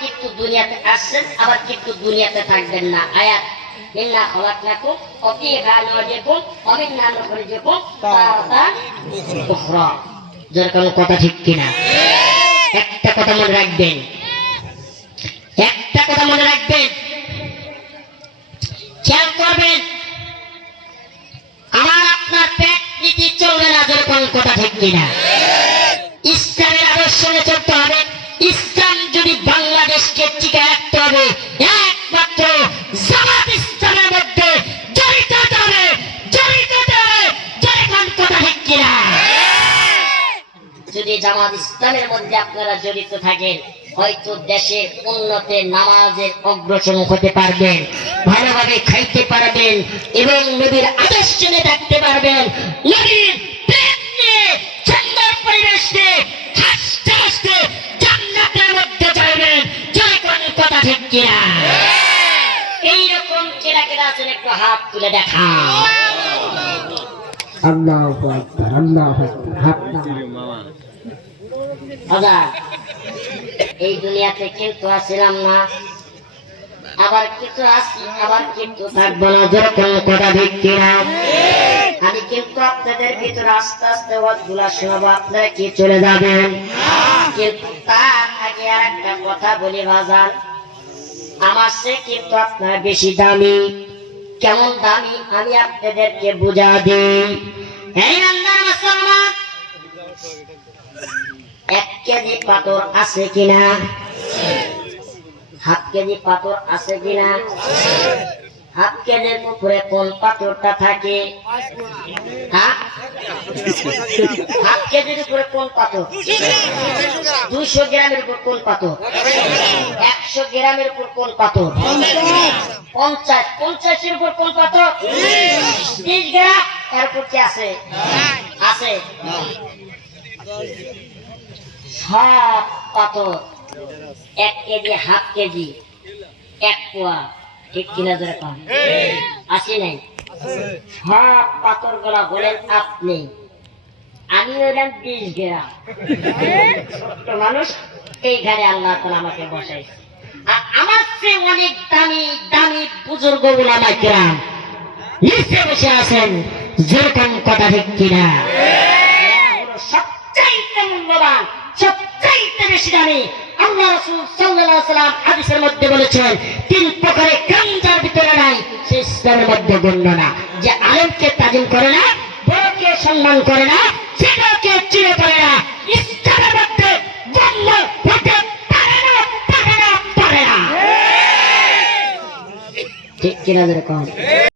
কিন্তু দুনিয়াতে আসছেন, আবার কিন্তু দুনিয়াতে থাকবেন না। আয়াত ইন্না খলাকনাকুম ওয়া ফীহা নুইদুকুম ওয়া মিন্হা নুখরিজুকুম তারাতান উখরা। যেরকম কথা ঠিক কিনা? একটা কথা মনে রাখবেন, একটা কথা মনে রাখবেন, খেয়াল করবেন, আমার আপনার পেট নীতি চলবে না। যেরকম কথা ঠিক কিনা? ইসলামের আদর্শ নিয়ে চলতে হবে। ইসলাম যদি বাংলাদেশকে টিকে রাখতে হবে, একমাত্র জামাত ইসলামের মধ্যে জড়িত হতে হবে, জড়িত হতে হবে। যেরকম কথা ঠিক কিনা? যদি জামাত ইসলামের মধ্যে আপনারা জড়িত থাকেন, হয়তো দেশের উন্নতে নামাজের অগ্রসর হতে পারবেন, ভালোভাবে খাইতে পারবেন এবং নবীর আদর্শ নিয়ে থাকতে পারবেন। নবীর প্রেম নিয়ে সুন্দর পরিবেশ নিয়ে হাসতে হাসতে জান্নাতের মধ্যে যাবেন। যেরকম কথা ঠিক কিনা? এইরকম কেনা কেনা আছেন, একটু হাত তুলে দেখা। আল্লাহু আকবার, আল্লাহু আকবার। হাত হাজার এই দুনিয়াতে কিন্তু আসছিলাম না, আবার কিছু আসি, আবার কিন্তু থাকবো না। যেরকম কথা ঠিক কিনা? আমি কিন্তু আপনাদের ভিতরে আস্তে আস্তে ওয়াজগুলা শোনাবো, আপনারা কি চলে যাবেন? কিন্তু তার আগে আর একটা কথা বলি বাজার, আমার সে কিন্তু আপনার বেশি দামি। কেমন দামি আমি আপনাদেরকে বুঝা দিই। এই আল্লাহর মুসলমান, 1 কেজি পাথর আছে কিনা? হাফ কেজি পাথর আছে কিনা? হাফ কেজির উপরে কোন পাথরটা থাকে? হাফ কেজির উপরে কোন পাথর? 200 গ্রামের উপর কোন পাথর? 100 গ্রামের উপর কোন পাথর? 50 এর উপর কোন পাথর? 30 গ্রাম এর উপর কি আছে? আছে সব পাথর 1 কেজি, হাফ কেজি, 1 পোয়া, ঠিক কিনা? যেরকম আসি নাই, সব পাথর গুলা হলেন আপনি, আমি হইলাম 20 গ্রাম ছোট্ট মানুষ। এইখানে আল্লাহ তাআলা আমাকে বসাইছে। আর আমার চেয়ে অনেক দামি দামি বুজুর্গ উলামা কিরাম নিচে বসে আছেন। যেরকম কথা ঠিক কিনা? সবচাইতে মূল্যবান, সবচাইতে বেশি দামি। আল্লাহ রাসূল সাল্লাল্লাহু আলাইহি ওয়াসাল্লাম হাদিসের মধ্যে বলেছেন, 3 প্রকারের কাম যার ভিতরে নাই সে ইসলামের মধ্যে গণ্য না। যে আলেমকে তাজিম করে না, বড়কে সম্মান করে না, ছোটকে চিনে করে না, ইসলামের মধ্যে গণ্য হতে পারে না, পারে না, পারে না। ঠিক কিনা? যেরকম